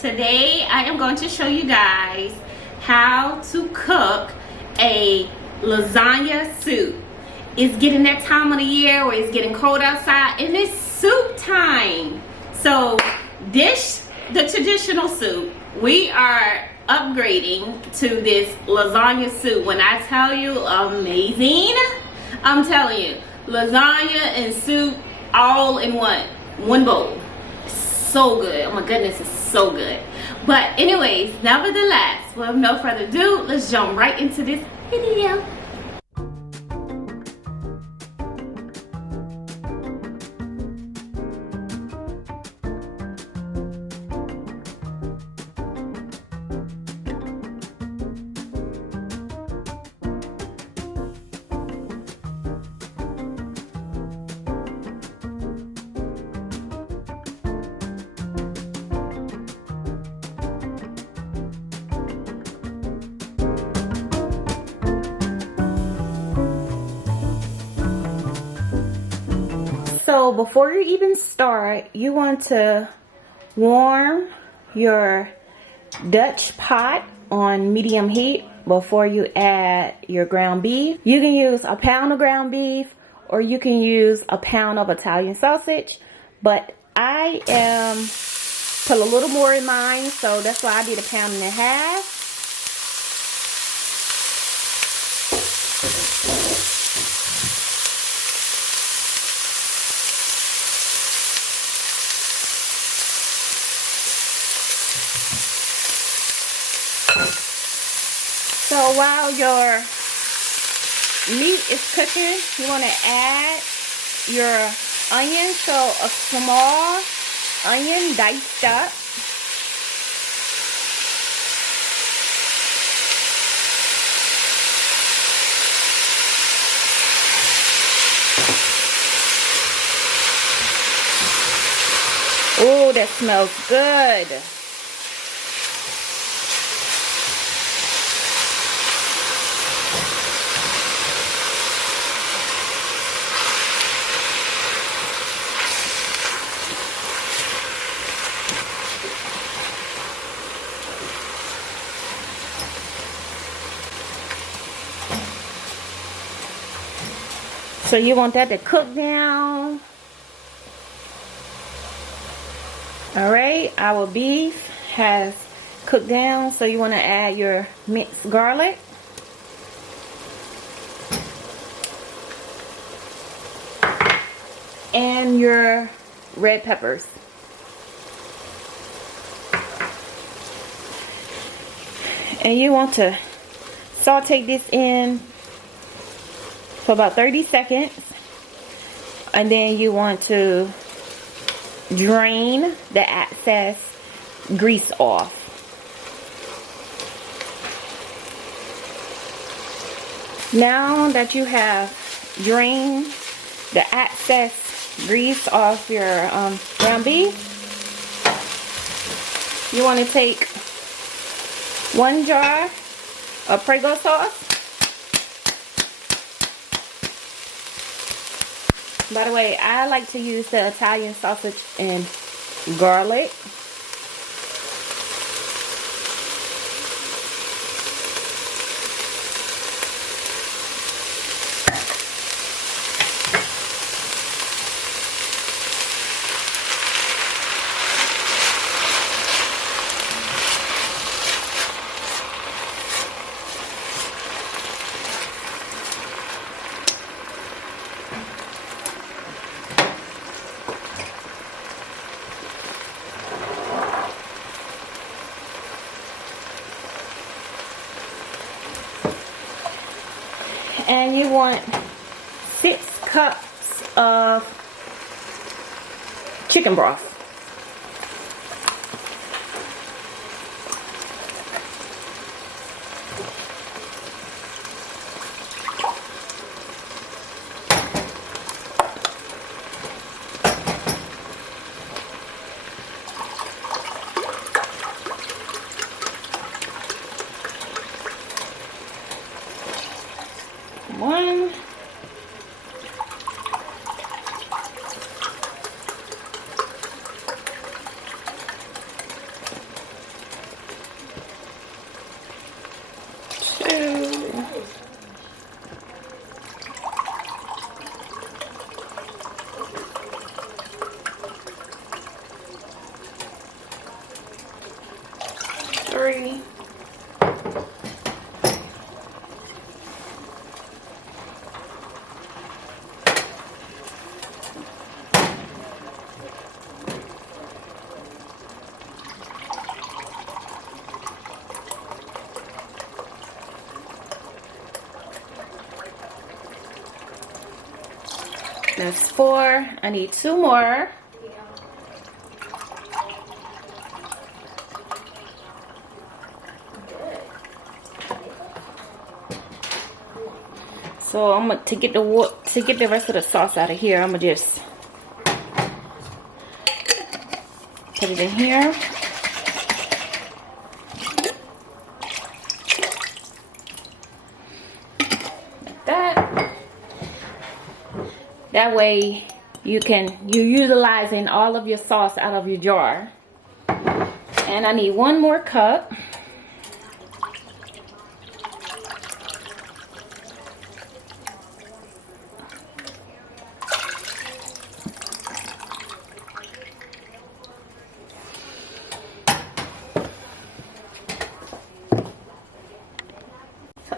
Today I am going to show you guys how to cook a lasagna soup. It's getting that time of the year where it's getting cold outside and it's soup time. So dish the traditional soup. We are upgrading to this lasagna soup. When I tell you amazing, I'm telling you, lasagna and soup all in one bowl. So good. Oh my goodness, it's so good. But anyways, nevertheless, with no further ado, let's jump right into this video. So before you even start, you want to warm your Dutch pot on medium heat before you add your ground beef. You can use a pound of ground beef or you can use a pound of Italian sausage, but I put a little more in mine, so that's why I did 1.5 pounds. So while your meat is cooking, you want to add your onion. So a small onion diced up. Oh, that smells good. So you want that to cook down. Alright, our beef has cooked down, so you want to add your minced garlic. And your red peppers. And you want to saute this in for about 30 seconds. And then you want to drain the excess grease off. Now that you have drained the excess grease off your ground beef, you want to take 1 jar of Prego sauce. By the way, I like to use the Italian sausage and garlic. And you want 6 cups of chicken broth. One. 2. Three. That's 4. I need 2 more. So I'm gonna to get the rest of the sauce out of here. I'm gonna just put it in here. Like that. That way you're utilizing all of your sauce out of your jar. And I need 1 more cup.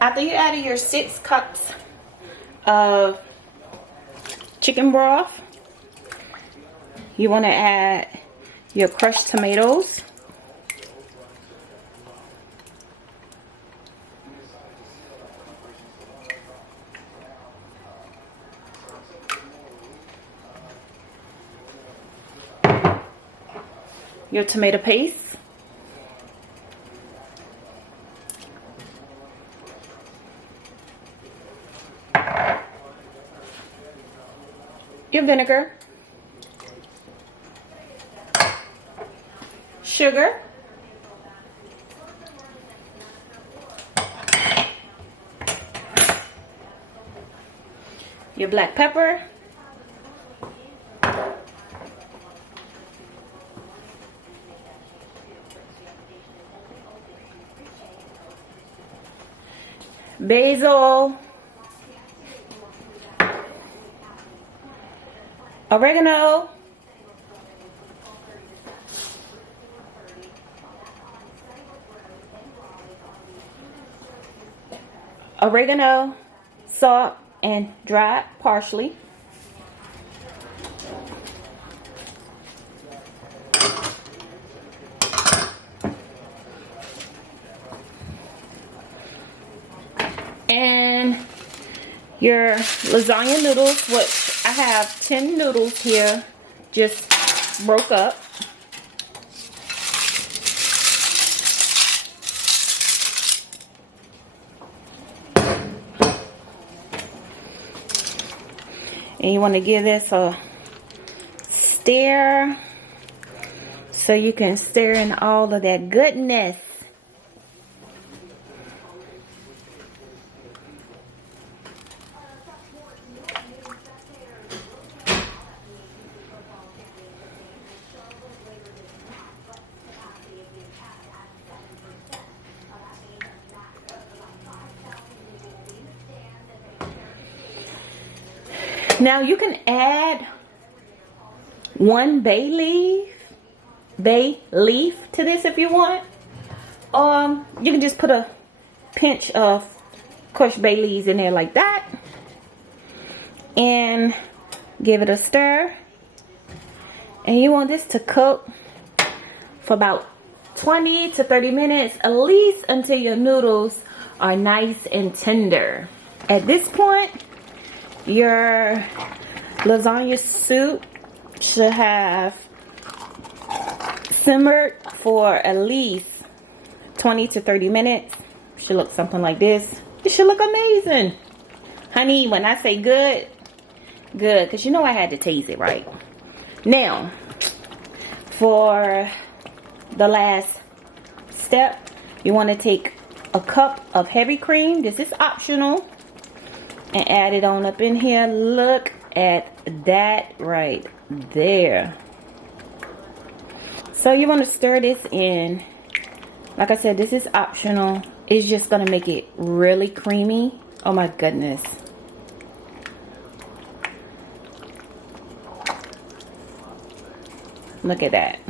After you add your 6 cups of chicken broth, you want to add your crushed tomatoes, your tomato paste, your vinegar, sugar, your black pepper, basil, oregano, salt, and dried parsley. And your lasagna noodles, which I have 10 noodles here, just broke up. And you want to give this a stir so you can stir in all of that goodness. Now you can add 1 bay leaf to this if you want. You can just put a pinch of crushed bay leaves in there like that. And give it a stir. And you want this to cook for about 20 to 30 minutes, at least until your noodles are nice and tender. At this point, your lasagna soup should have simmered for at least 20 to 30 minutes. Should look something like this. It should look amazing. Honey, when I say good, good, because you know I had to taste it, right? Now, for the last step, you want to take a cup of heavy cream. This is optional. And add it on up in here. Look at that right there. So you want to stir this in. Like I said, this is optional. is just gonna make it really creamy. Oh my goodness. Look at that.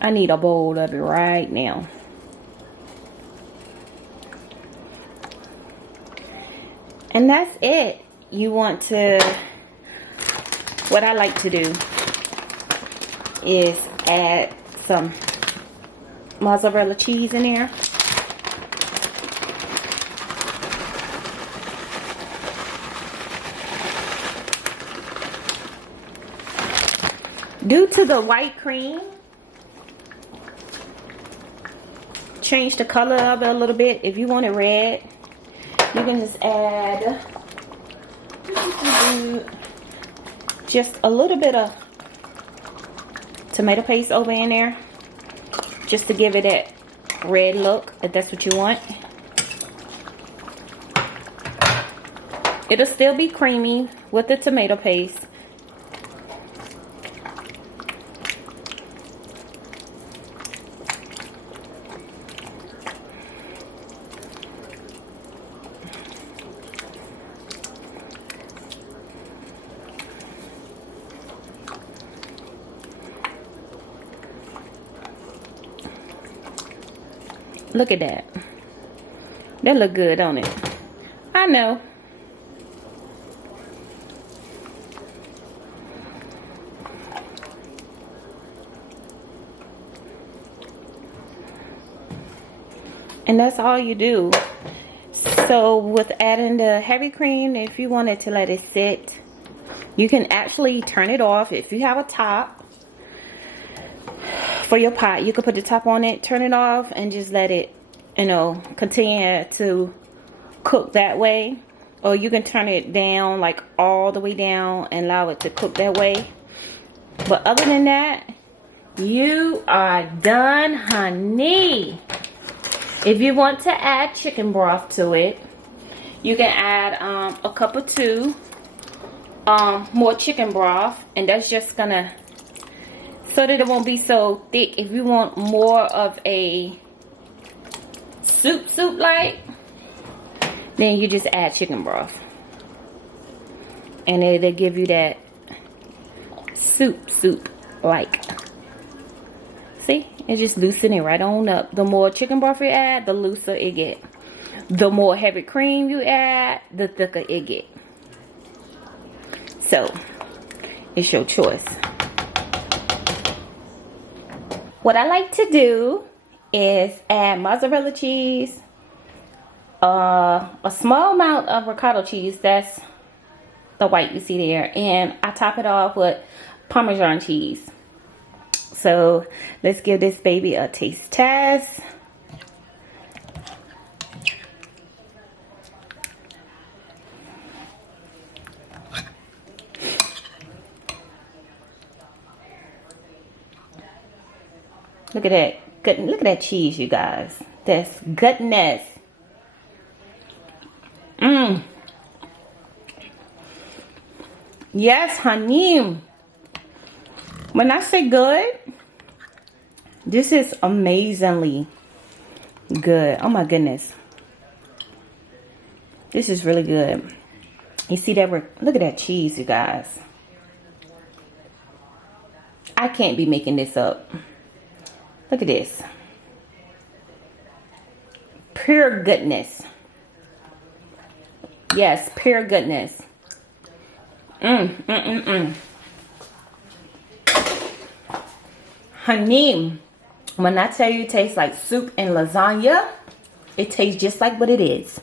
I need a bowl of it right now. And that's it. You want to, what I like to do is add some mozzarella cheese in there. Due to the white cream, change the color of it a little bit. If you want it red, you can just add just a little bit of tomato paste over in there, just to give it that red look, if that's what you want. It'll still be creamy with the tomato paste. Look at that. That look good, don't it? I know. And that's all you do. So with adding the heavy cream, if you wanted to let it sit, you can actually turn it off. If you have a top for your pot, you could put the top on it, turn it off, and just let it, you know, continue to cook that way. Or you can turn it down, like all the way down, and allow it to cook that way. But other than that, you are done, honey. If you want to add chicken broth to it, you can add a cup or two more chicken broth, and that's just gonna, so that it won't be so thick. If you want more of a soup like, then you just add chicken broth, and it'll give you that soup like. See, it just loosen it right on up. The more chicken broth you add, the looser it get. The more heavy cream you add, the thicker it get. So it's your choice. What I like to do is add mozzarella cheese, a small amount of ricotta cheese, that's the white you see there, and I top it off with parmesan cheese. So let's give this baby a taste test. Look at that. Good. Look at that cheese, you guys. That's goodness. Yes, honey. When I say good, this is amazingly good. Oh my goodness. This is really good. You see that? Look at that cheese, you guys. I can't be making this up. Look at this. Pure goodness. Yes, pure goodness. Honey, when I tell you it tastes like soup and lasagna, it tastes just like what it is.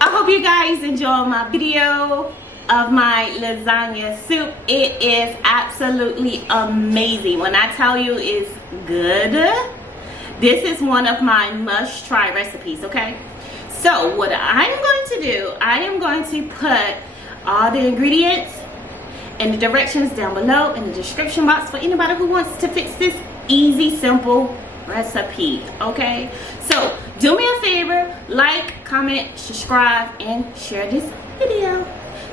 I hope you guys enjoyed my video of my lasagna soup. It is absolutely amazing. When I tell you it's good, this is one of my must-try recipes, okay? So what I'm going to do, I am going to put all the ingredients and the directions down below in the description box for anybody who wants to fix this easy, simple recipe, okay? So do me a favor, like, comment, subscribe, and share this video.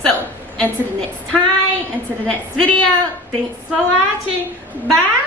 So until the next time, until the next video, thanks for watching. Bye.